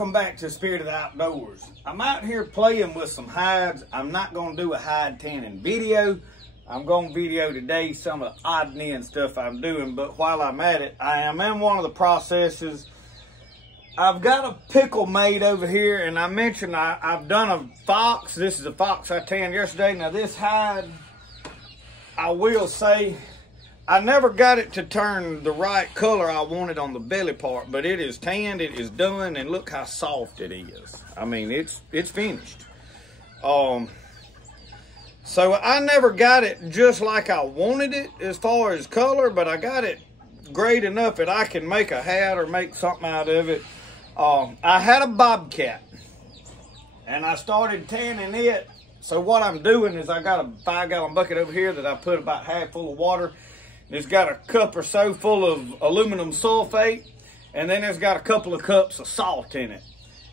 Welcome back to Spirit of the Outdoors. I'm out here playing with some hides. I'm not going to do a hide tanning video. I'm going to video today some of the odd and stuff I'm doing, but while I'm at it, I am in one of the processes. I've got a pickle made over here, and I mentioned I've done a fox. This is a fox I tanned yesterday. Now this hide, I will say, I never got it to turn the right color I wanted on the belly part, but it is tanned, it is done, and look how soft it is. I mean, it's finished. So I never got it just like I wanted it as far as color, but I got it great enough that I can make a hat or make something out of it. I had a bobcat, and I started tanning it. So what I'm doing is I got a 5-gallon bucket over here that I put about half full of water. It's got a cup or so full of aluminum sulfate, and then it's got a couple of cups of salt in it.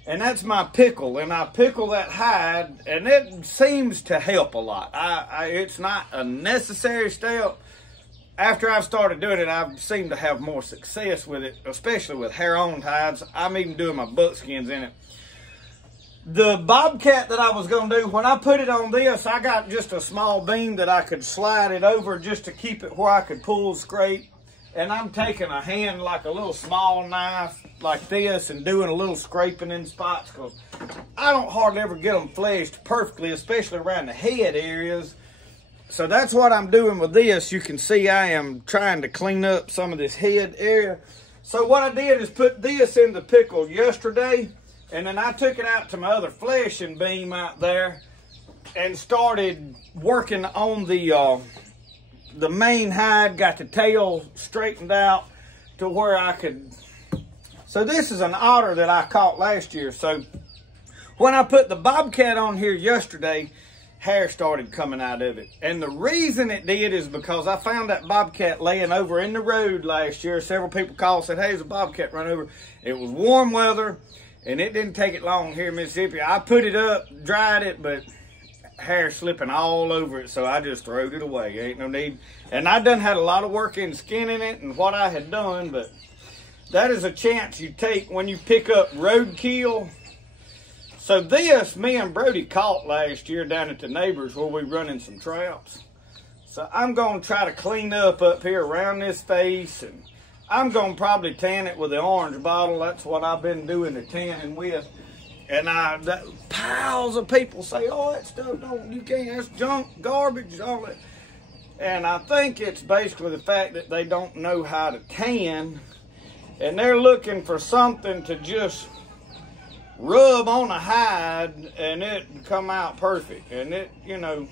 And that's my pickle, and I pickle that hide, and it seems to help a lot. It's not a necessary step. After I've started doing it, I've seemed to have more success with it, especially with hair-on hides. I'm even doing my buckskins in it. The bobcat that I was going to do, when I put it on this, I got just a small beam that I could slide it over just to keep it where I could pull, scrape. And I'm taking a hand, like a little small knife like this, and doing a little scraping in spots, because I don't hardly ever get them fleshed perfectly, especially around the head areas. So that's what I'm doing with this. You can see I am trying to clean up some of this head area. So what I did is put this in the pickle yesterday, and then I took it out to my other fleshing beam out there and started working on the main hide, got the tail straightened out to where I could. So this is an otter that I caught last year. So when I put the bobcat on here yesterday, hair started coming out of it. And the reason it did is because I found that bobcat laying over in the road last year. Several people called and said, hey, there's a bobcat run over. It was warm weather. And it didn't take it long here in Mississippi. I put it up, dried it, but hair slipping all over it, so I just throwed it away. Ain't no need. And I done had a lot of work in skinning it and what I had done, but that is a chance you take when you pick up roadkill. So this, me and Brody caught last year down at the neighbors where we running some traps. So I'm going to try to clean up here around this face, and I'm going to probably tan it with the orange bottle. That's what I've been doing the tanning with. And piles of people say, oh, that stuff you can't, that's junk, garbage, all that. And I think it's basically the fact that they don't know how to tan, and they're looking for something to just rub on a hide and it come out perfect. And it, you know,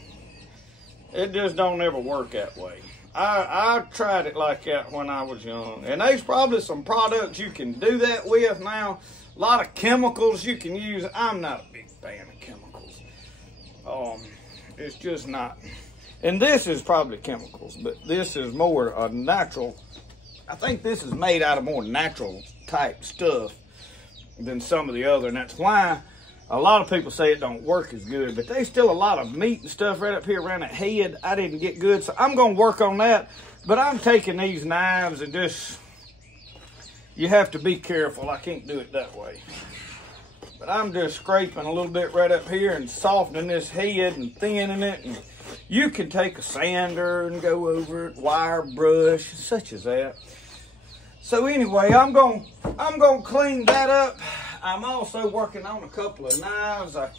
it just don't ever work that way. I tried it like that when I was young. And there's probably some products you can do that with now. A lot of chemicals you can use. I'm not a big fan of chemicals. It's just not. And this is probably chemicals, but this is more a natural. I think this is made out of more natural type stuff than some of the other. And that's why a lot of people say it don't work as good, but there's still a lot of meat and stuff right up here around that head I didn't get good, so I'm going to work on that. But I'm taking these knives and just, you have to be careful. I can't do it that way. But I'm just scraping a little bit right up here and softening this head and thinning it. And you can take a sander and go over it, wire brush, such as that. So anyway, I'm going to clean that up. I'm also working on a couple of knives. I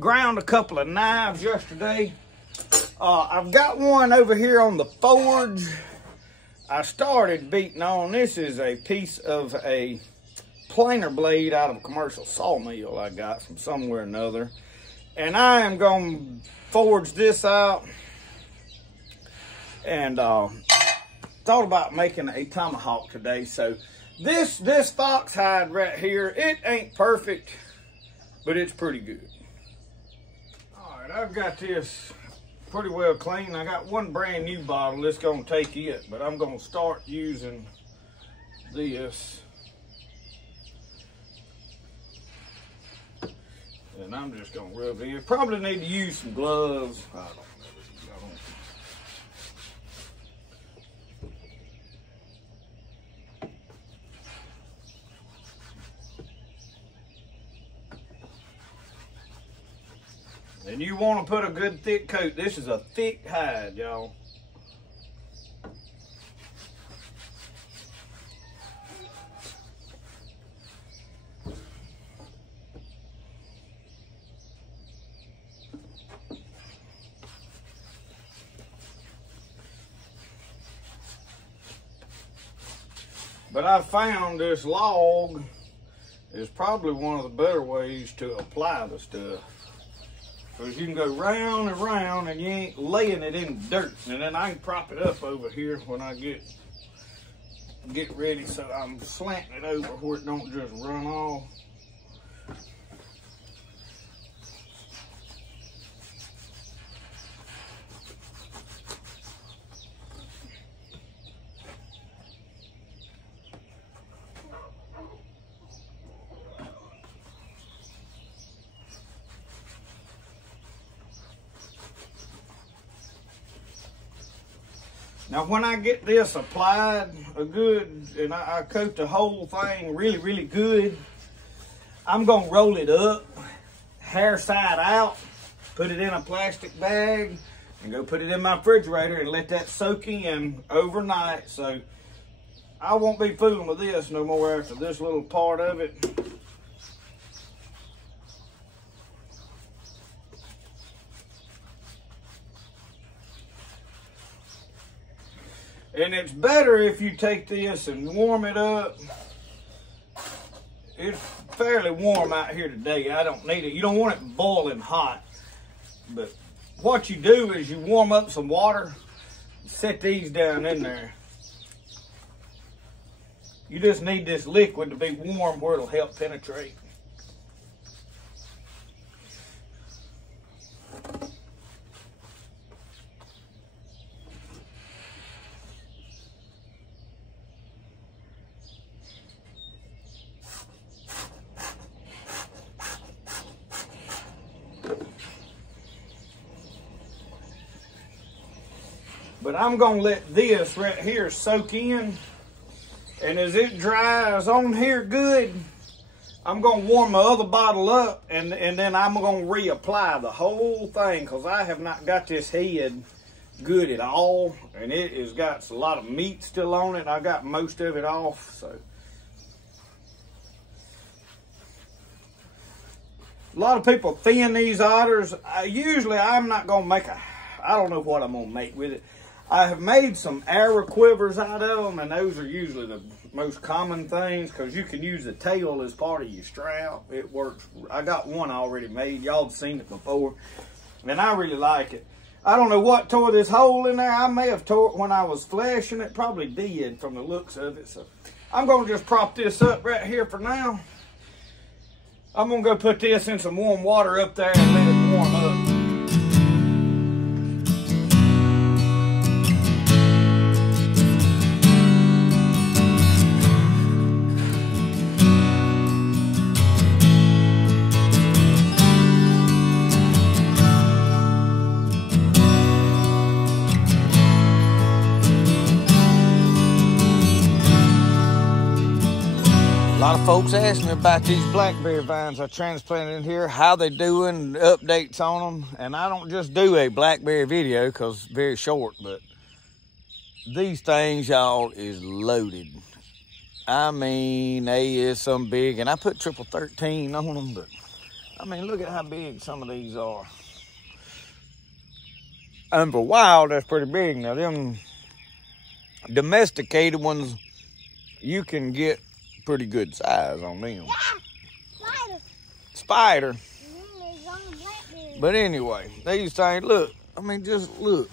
ground a couple of knives yesterday. I've got one over here on the forge. I started beating on. This is a piece of a planer blade out of a commercial sawmill I got from somewhere or another. And I am going to forge this out. And thought about making a tomahawk today. So this fox hide right here, it ain't perfect, but it's pretty good. All right, I've got this pretty well clean. I got one brand new bottle. It's gonna take it, but I'm gonna start using this. And I'm just gonna rub it in. Probably need to use some gloves. I don't know. And you want to put a good thick coat. This is a thick hide, y'all. But I found this log is probably one of the better ways to apply the stuff. Because you can go round and round and you ain't laying it in dirt. And then I can prop it up over here when I get ready, so I'm slanting it over where it don't just run off. Now when I get this applied and I coat the whole thing really, really good, I'm gonna roll it up, hair side out, put it in a plastic bag, and go put it in my refrigerator and let that soak in overnight. So I won't be fooling with this no more after this little part of it. And it's better if you take this and warm it up. It's fairly warm out here today. I don't need it. You don't want it boiling hot. But what you do is you warm up some water, set these down in there. You just need this liquid to be warm where it'll help penetrate. But I'm gonna let this right here soak in. And as it dries on here good, I'm gonna warm my other bottle up and then I'm gonna reapply the whole thing, because I have not got this head good at all. And it has got a lot of meat still on it. I got most of it off, so. A lot of people thin these otters. Usually I'm not gonna make I don't know what I'm gonna make with it. I have made some arrow quivers out of them, and those are usually the most common things, because you can use the tail as part of your strap. It works. I got one already made. Y'all have seen it before, and I really like it. I don't know what tore this hole in there. I may have tore it when I was fleshing it. Probably did from the looks of it. So I'm going to just prop this up right here for now. I'm going to go put this in some warm water up there and let it warm up. A lot of folks ask me about these blackberry vines I transplanted in here, how they doing, updates on them. And I don't just do a blackberry video because it's very short, but these things, y'all, is loaded. I mean, they is some big, and I put triple 13 on them, but I mean, look at how big some of these are. And for wild, that's pretty big. Now, them domesticated ones, you can get pretty good size on them. Yeah, spider. Spider. But anyway, these things, look, I mean, just look.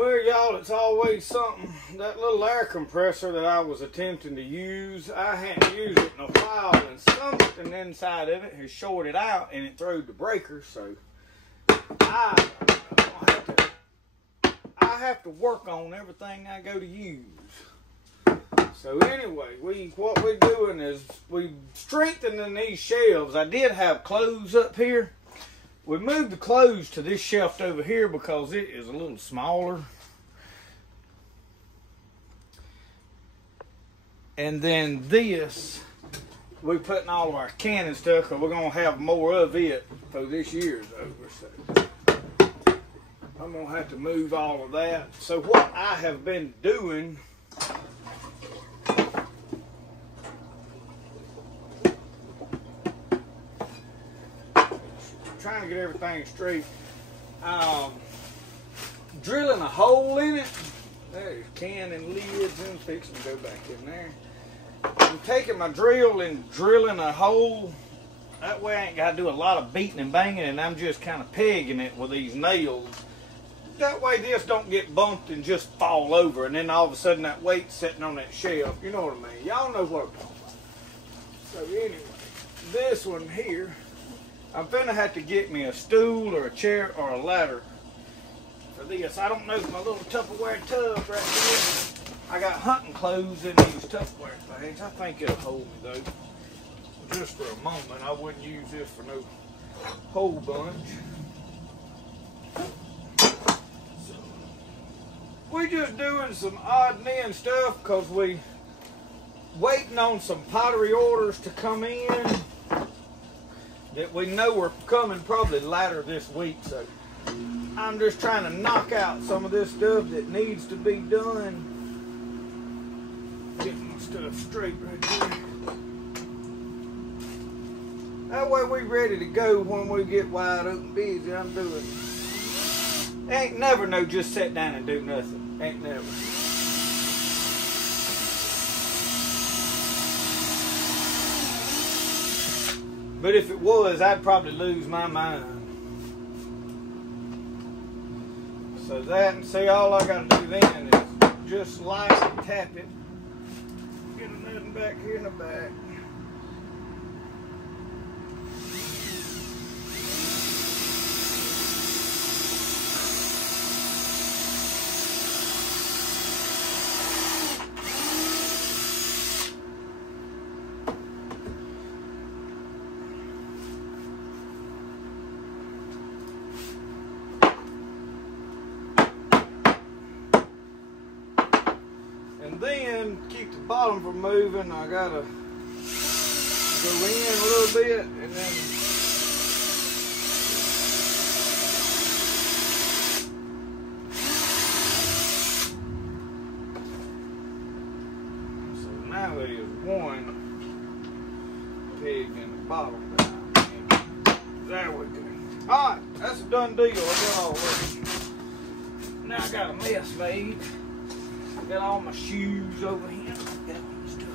Well, y'all, it's always something. That little air compressor that I was attempting to use, I hadn't used it in a while, and something inside of it has shorted out and it threw the breaker, so I have to work on everything I go to use. So anyway, what we're doing is we strengthening these shelves. I did have clothes up here. We moved the clothes to this shelf over here because it is a little smaller. And then this, we putting all of our canning stuff because we're going to have more of it for this year's over. So I'm going to have to move all of that. So what I have been doing, trying to get everything straight, drilling a hole in it. There's canning lids and fixing to go back in there. I'm taking my drill and drilling a hole. That way I ain't got to do a lot of beating and banging, and I'm just kind of pegging it with these nails. That way this don't get bumped and just fall over, and then all of a sudden that weight's sitting on that shelf. You know what I mean? Y'all know what I'm talking about. So anyway, this one here, I'm finna have to get me a stool or a chair or a ladder for this. I don't know if my little Tupperware tub right here, I got hunting clothes in these Tupperware bags. I think it'll hold me though. Just for a moment, I wouldn't use this for no whole bunch. So, we just doing some odd and end stuff because we waiting on some pottery orders to come in that we know are coming probably later this week. So I'm just trying to knock out some of this stuff that needs to be done. Getting my stuff straight right here. That way we ready to go when we get wide open busy. I'm doing. Ain't never no just sit down and do nothing. Ain't never. But if it was, I'd probably lose my mind. So that, and see, all I gotta do then is just slice and tap it. Get another back here in the back. Then keep the bottom from moving. I gotta go in a little bit and then so now there is one peg in the bottom down. There we go. Alright, that's a done deal. I got all working. Now I got a mess made. Got all my shoes over here. Got all my stuff.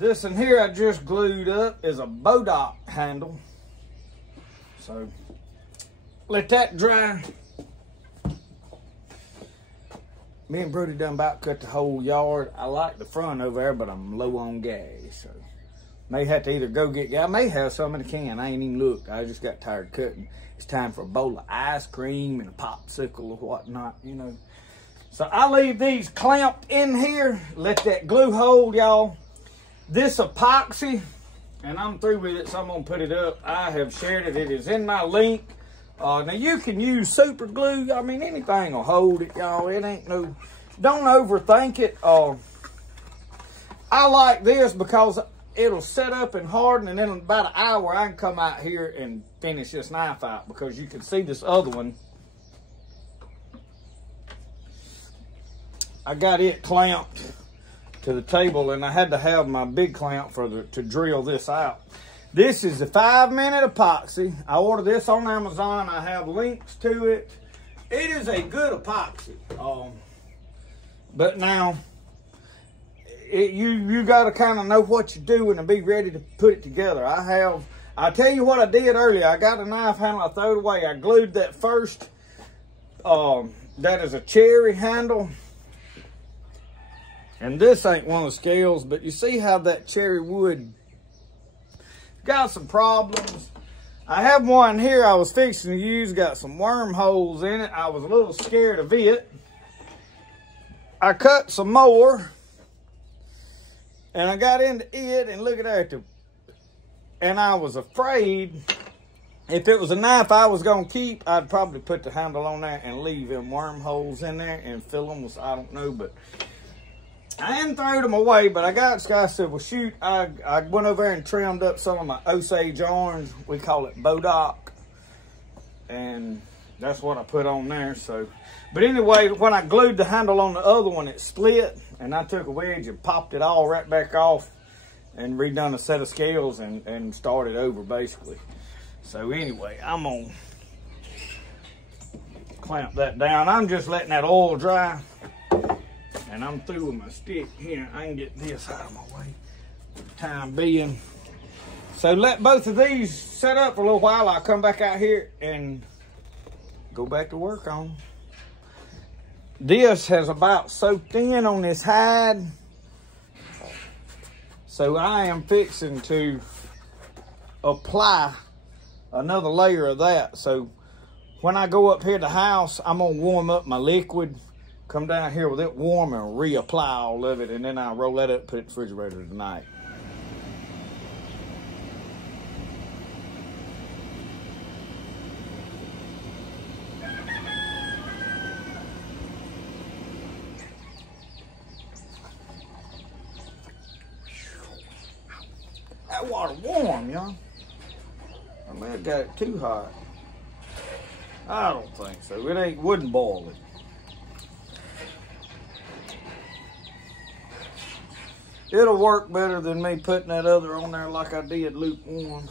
This in here I just glued up is a Bodock handle. So let that dry. Me and Brody done about cut the whole yard. I like the front over there, but I'm low on gas. So may have to either go get gas. I may have some in the can. I ain't even looked. I just got tired cutting. It's time for a bowl of ice cream and a popsicle or whatnot, you know. So I leave these clamped in here. Let that glue hold, y'all. This epoxy, and I'm through with it, so I'm gonna put it up. I have shared it. It is in my link. Now you can use super glue. I mean, anything will hold it, y'all. It ain't no, don't overthink it. I like this because it'll set up and harden, and then in about an hour I can come out here and finish this knife out, because you can see this other one. I got it clamped to the table, and I had to have my big clamp to drill this out. This is the 5-minute epoxy. I ordered this on Amazon. I have links to it. It is a good epoxy. But now, you got to kind of know what you're doing and be ready to put it together. I tell you what I did earlier. I got a knife handle. I threw it away. I glued that first. That is a cherry handle. And this ain't one of the scales, but you see how that cherry wood got some problems. I have one here I was fixing to use, got some wormholes in it. I was a little scared of it. I cut some more, and I got into it, and look at that. And I was afraid if it was a knife I was gonna keep, I'd probably put the handle on there and leave them wormholes in there and fill them with, I don't know, but I hadn't thrown them away. But I got this guy said, well, shoot, I went over there and trimmed up some of my Osage orange. We call it Bodock. And that's what I put on there. So, but anyway, when I glued the handle on the other one, it split. And I took a wedge and popped it all right back off and redone a set of scales and started over, basically. So anyway, I'm going to clamp that down. I'm just letting that oil dry. And I'm through with my stick here. I can get this out of my way for the time being. So let both of these set up for a little while. I'll come back out here and go back to work on them. This has about soaked in on this hide. So I am fixing to apply another layer of that. So when I go up here to the house, I'm gonna warm up my liquid, come down here with it warm and reapply all of it, and then I'll roll that up and put it in the refrigerator tonight. That water warm, y'all. I may have got it too hot. I don't think so. It wouldn't boil it. It'll work better than me putting that other on there like I did lukewarm.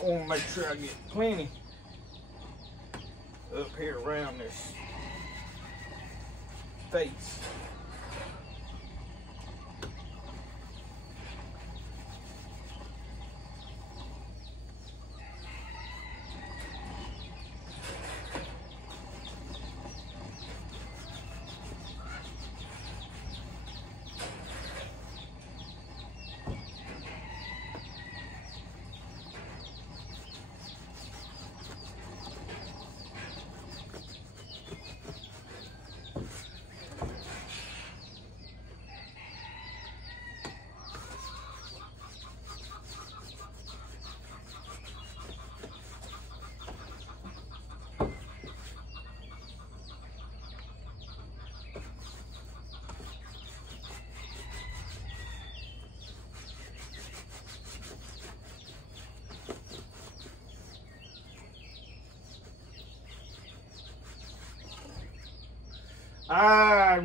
I want to make sure I get plenty up here around this face.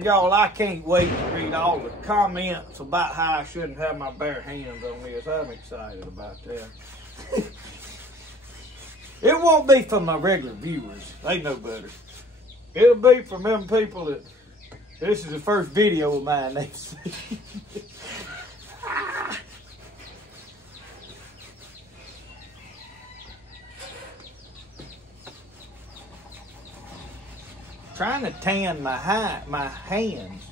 Y'all, I can't wait to read all the comments about how I shouldn't have my bare hands on this. I'm excited about that. It won't be for my regular viewers. They know better. It'll be for them people that this is the first video of mine they've seen. Trying to tan my hands.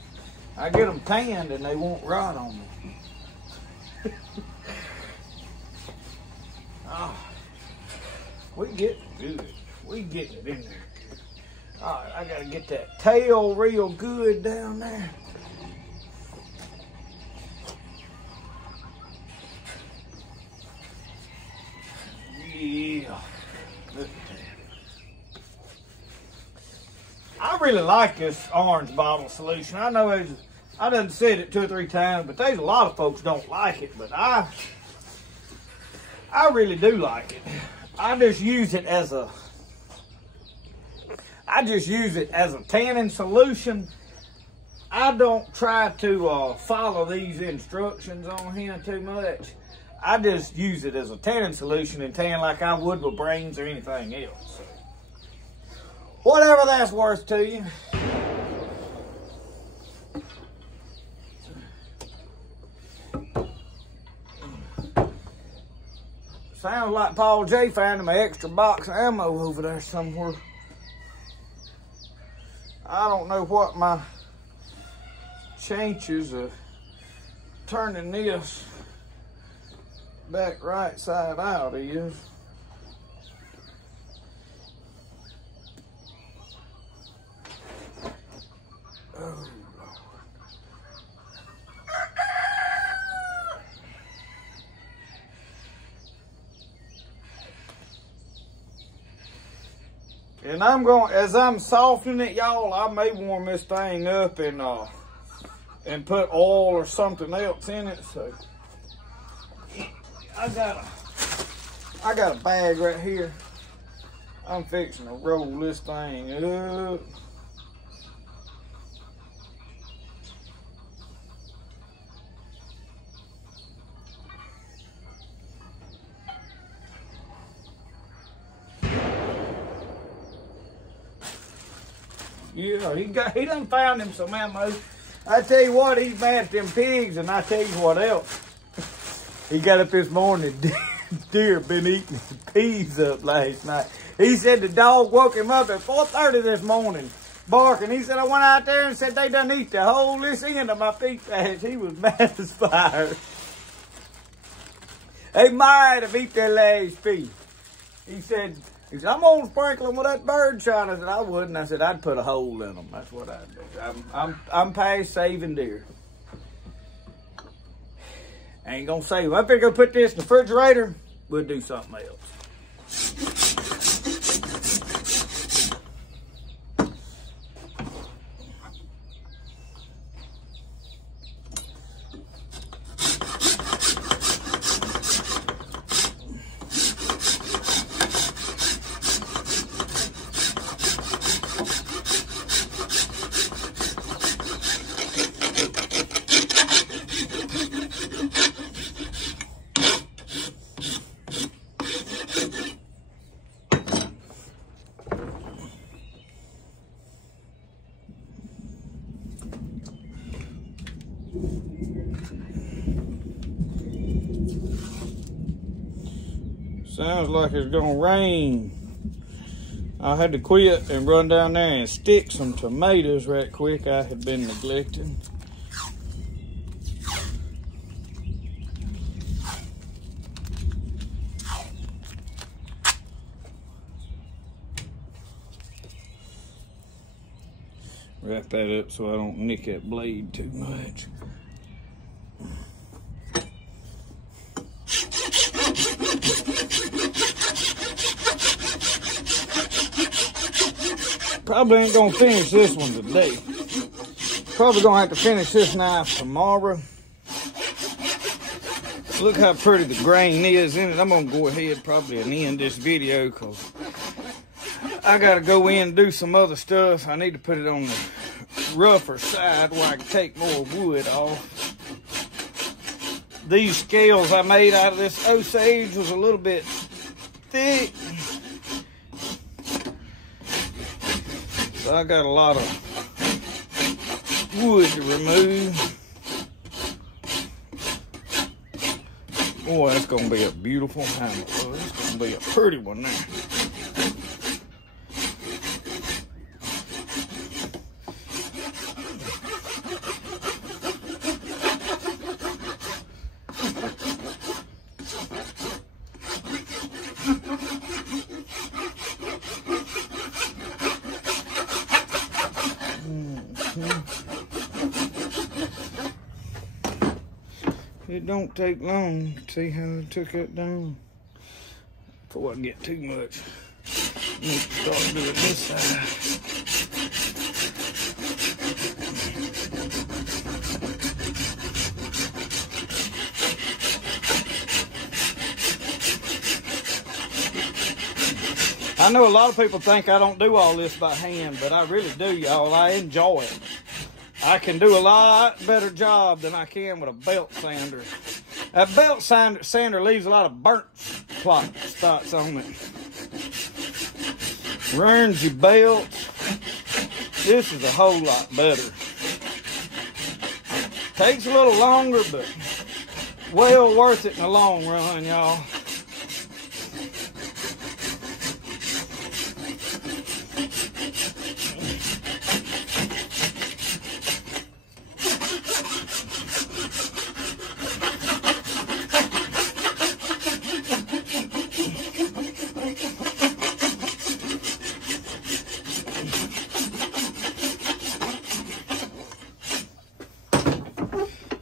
I get them tanned and they won't rot on me. Oh, we getting good. We getting it in there. All right, I gotta get that tail real good down there. Yeah, look at that. I really like this orange bottle solution. I know I done said it 2 or 3 times, but there's a lot of folks don't like it, but I really do like it. I just use it as a tanning solution. I don't try to follow these instructions on here too much. I just use it as a tanning solution and tan like I would with brains or anything else. So, whatever that's worth to you. Sounds like Paul J found my extra box of ammo over there somewhere. I don't know what my chances of turning this back right side out is. Oh. And I'm going, as I'm softening it, y'all, I may warm this thing up and put oil or something else in it. So I got a bag right here. I'm fixing to roll this thing up. Yeah, he done found him some ammo. I tell you what, he's mad at them pigs, and I tell you what else. He got up this morning, deer been eating his peas up last night. He said the dog woke him up at 4:30 this morning, barking. He said, I went out there and said they done eat the whole this end of my pea patch. He was mad as fire. They might have eat their last piece. He said, I'm gonna sprinkle them with that bird shot. I said, I wouldn't. I said, I'd put a hole in them. That's what I'd do. I'm past saving deer. I ain't gonna save them. I better go put this in the refrigerator. We'll do something else. Sounds like it's gonna rain. I had to quit and run down there and stick some tomatoes right quick I had been neglecting. Wrap that up so I don't nick that blade too much. Probably ain't gonna finish this one today. Probably gonna have to finish this knife tomorrow. Look how pretty the grain is in it. I'm gonna go ahead probably and end this video because I gotta go in and do some other stuff. I need to put it on the rougher side where I can take more wood off. These scales I made out of this Osage was a little bit thick. So I got a lot of wood to remove. Boy, that's gonna be a beautiful handle. Oh, it's gonna be a pretty one now. It don't take long. See how I took it down? Before I get too much, I need to start doing this side. I know a lot of people think I don't do all this by hand, but I really do, y'all. I enjoy it. I can do a lot better job than I can with a belt sander. A belt sander leaves a lot of burnt spots on it. Ruins your belt. This is a whole lot better. Takes a little longer, but well worth it in the long run, y'all.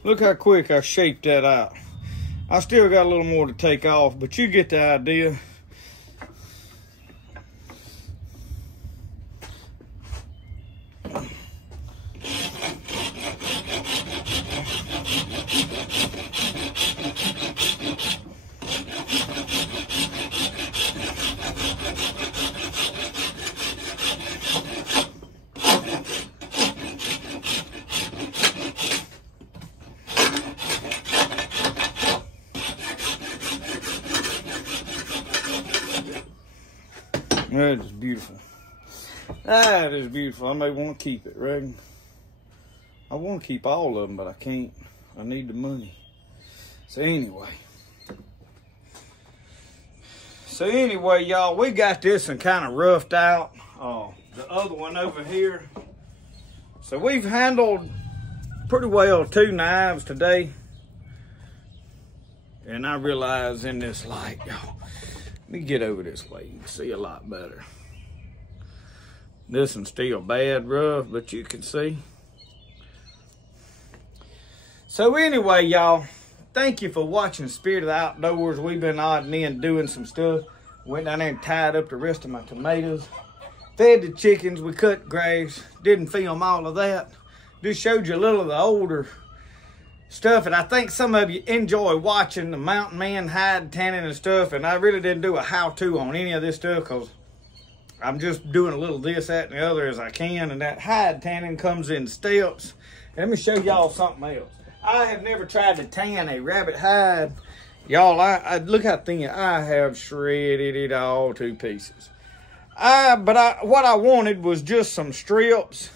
Look how quick I shaped that out. I still got a little more to take off, but you get the idea. That is beautiful. That is beautiful. I may want to keep it, right? I want to keep all of them, but I can't. I need the money. So anyway, y'all, we got this one kind of roughed out. The other one over here. So we've handled pretty well 2 knives today. And I realize in this light, y'all, let me get over this way. You can see a lot better. This one's still bad rough, but you can see. So anyway, y'all, thank you for watching Spirit of the Outdoors. We've been odding in doing some stuff. Went down there and tied up the rest of my tomatoes. Fed the chickens. We cut grass. Didn't film all of that. Just showed you a little of the older stuff, and I think some of you enjoy watching the mountain man hide tanning and stuff, and I really didn't do a how-to on any of this stuff because I'm just doing a little this, that, and the other as I can, and that hide tanning comes in steps. And let me show y'all something else. I have never tried to tan a rabbit hide. Y'all, I look how thin. I have shredded it all to pieces. What I wanted was just some strips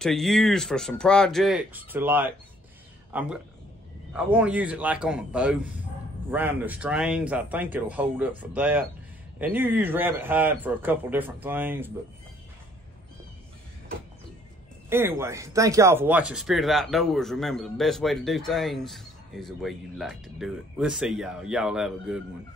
to use for some projects to like, I want to use it like on a bow around the strings. I think it'll hold up for that. And you use rabbit hide for a couple different things, but anyway, thank y'all for watching Spirit of the Outdoors. Remember, the best way to do things is the way you like to do it. We'll see y'all. Y'all have a good one.